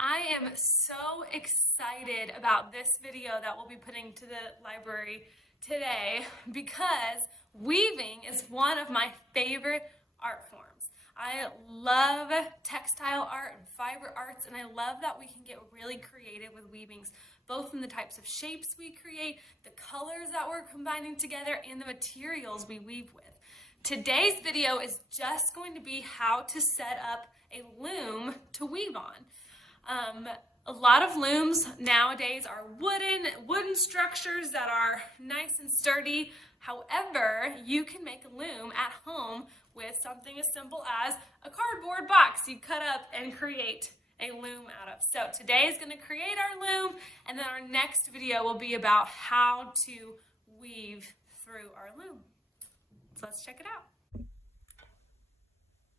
I am so excited about this video that we'll be putting to the library today because weaving is one of my favorite art forms. I love textile art and fiber arts, and I love that we can get really creative with weavings, both in the types of shapes we create, the colors that we're combining together, and the materials we weave with. Today's video is just going to be how to set up a loom to weave on. A lot of looms nowadays are wooden structures that are nice and sturdy. However, you can make a loom at home with something as simple as a cardboard box you cut up and create a loom out of. So today is going to create our loom, and then our next video will be about how to weave through our loom. So let's check it out.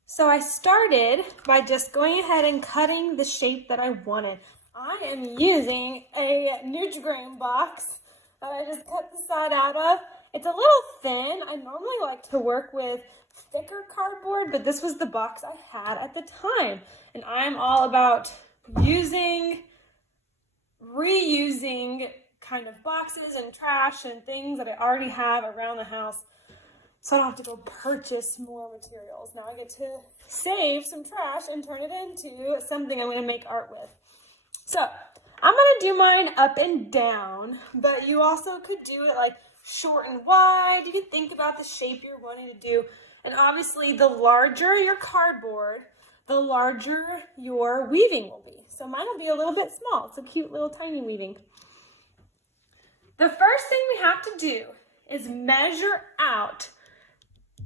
So I started by just going ahead and cutting the shape that I wanted. I am using a Nutri-Grain box that I just cut the side out of. It's a little thin. I normally like to work with thicker cardboard, but this was the box I had at the time. And I'm all about reusing kind of boxes and trash and things that I already have around the house, so I don't have to go purchase more materials. Now I get to save some trash and turn it into something I'm going to make art with. So I'm going to do mine up and down, but you also could do it like short and wide. You can think about the shape you're wanting to do. And obviously the larger your cardboard, the larger your weaving will be. So mine will be a little bit small. It's a cute little tiny weaving. The first thing we have to do is measure out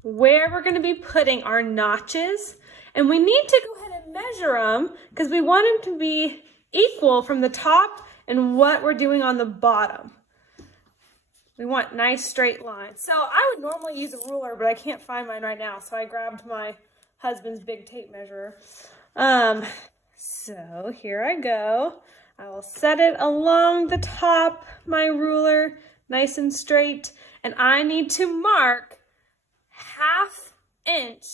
where we're going to be putting our notches, and we need to go ahead and measure them because we want them to be equal from the top and what we're doing on the bottom. We want nice straight lines. So I would normally use a ruler, but I can't find mine right now, so I grabbed my husband's big tape measure. So here I go. I will set it along the top, my ruler, nice and straight, and I need to mark 1/2 inch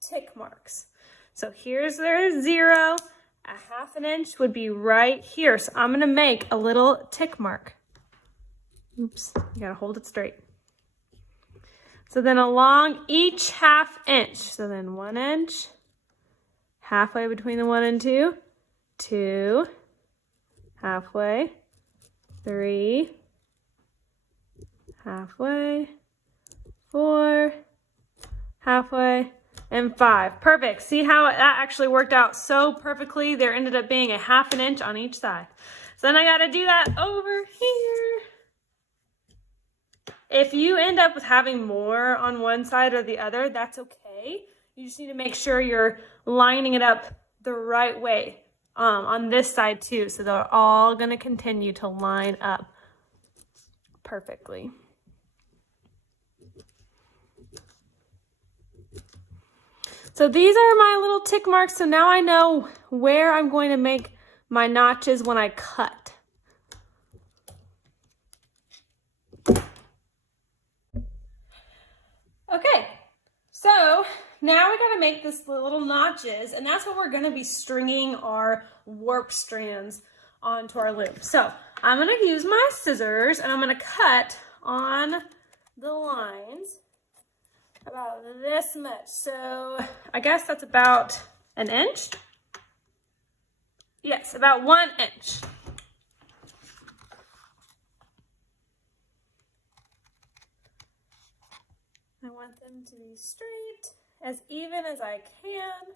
tick marks. So here's their 0. A 1/2 inch would be right here. So I'm gonna make a little tick mark. Oops, you gotta hold it straight. So then along each 1/2 inch, so then 1 inch, halfway between the 1 and 2, 2, halfway, 3, halfway, 4, halfway, and 5. Perfect. See how that actually worked out so perfectly? There ended up being a 1/2 inch on each side. So then I got to do that over here. If you end up with having more on one side or the other, that's okay. You just need to make sure you're lining it up the right way on this side too. So they're all going to continue to line up perfectly. So these are my little tick marks. So now I know where I'm going to make my notches when I cut. Okay, so now we gotta make this little notches, and that's what we're gonna be stringing our warp strands onto our loom. So I'm gonna use my scissors and I'm gonna cut on the lines about this much. So I guess that's about 1 inch. Yes, about 1 inch. I want them to be straight, as even as I can.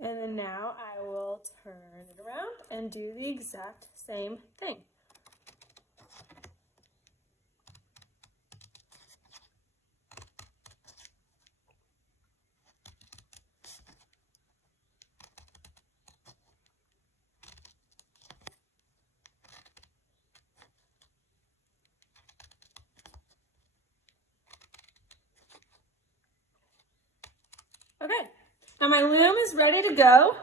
And then now I will turn it around and do the exact same thing. Okay, now my loom is ready to go.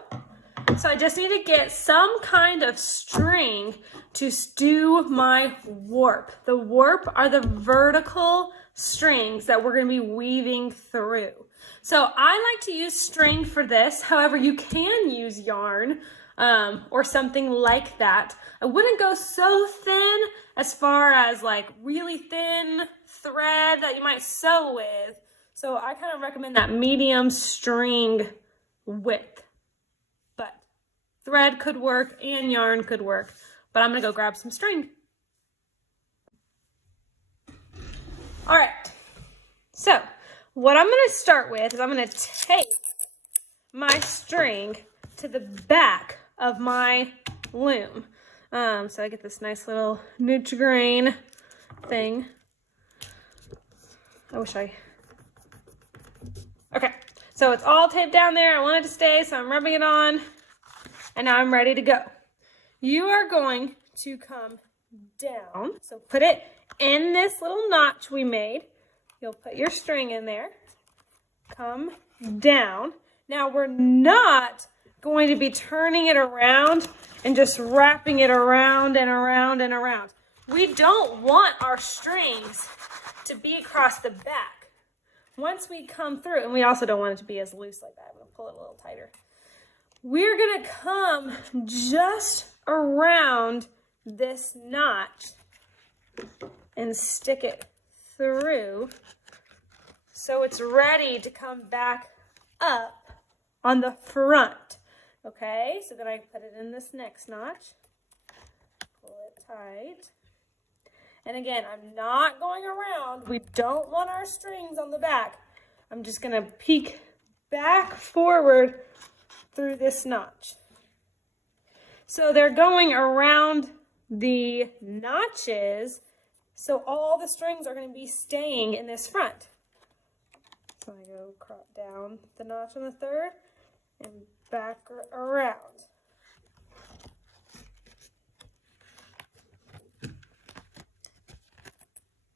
So I just need to get some kind of string to do my warp. The warp are the vertical strings that we're going to be weaving through. So I like to use string for this. However, you can use yarn or something like that. I wouldn't go so thin as far as like really thin thread that you might sew with. So I kind of recommend that medium string width. But thread could work and yarn could work. But I'm going to go grab some string. All right. So what I'm going to start with is I'm going to take my string to the back of my loom. So I get this nice little Nutri-Grain thing. Okay, so it's all taped down there. I want it to stay, so I'm rubbing it on. And now I'm ready to go. You are going to come down. So put it in this little notch we made. You'll put your string in there. Come down. Now we're not going to be turning it around and just wrapping it around and around and around. We don't want our strings to be across the back. Once we come through, and we also don't want it to be as loose like that. I'm going to pull it a little tighter. We're going to come just around this notch and stick it through so it's ready to come back up on the front. Okay, so then I put it in this next notch. Pull it tight. And again, I'm not going around. We don't want our strings on the back. I'm just going to peek back forward through this notch. So they're going around the notches, so all the strings are going to be staying in this front. So I go crop down the notch on the third and back around.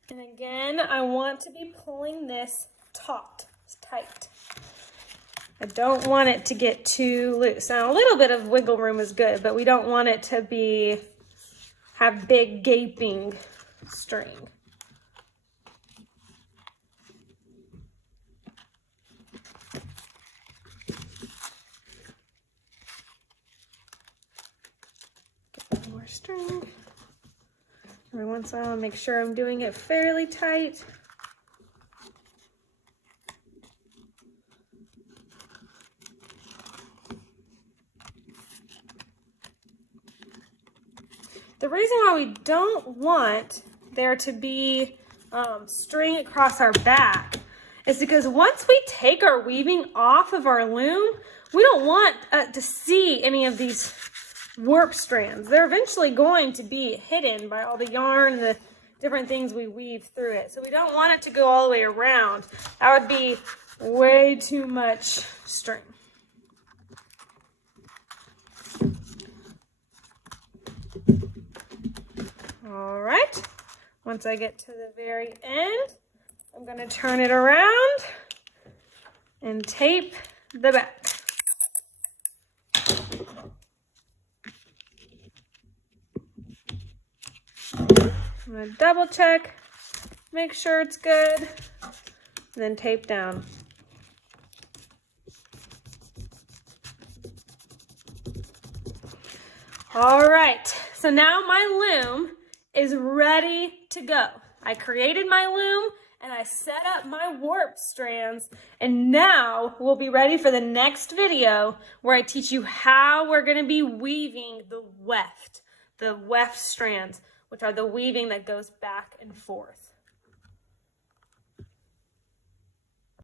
And again, I want to be pulling this taut, tight. I don't want it to get too loose. Now, a little bit of wiggle room is good, but we don't want it to have big gaping string. Get more string. Every once in a while, make sure I'm doing it fairly tight. The reason why we don't want there to be string across our back is because once we take our weaving off of our loom, we don't want to see any of these warp strands. They're eventually going to be hidden by all the yarn and the different things we weave through it. So we don't want it to go all the way around. That would be way too much string. All right, once I get to the very end, I'm going to turn it around and tape the back. I'm going to double check, make sure it's good, and then tape down. All right, so now my loom is ready to go. I created my loom and I set up my warp strands, and now we'll be ready for the next video where I teach you how we're going to be weaving the weft strands, which are the weaving that goes back and forth.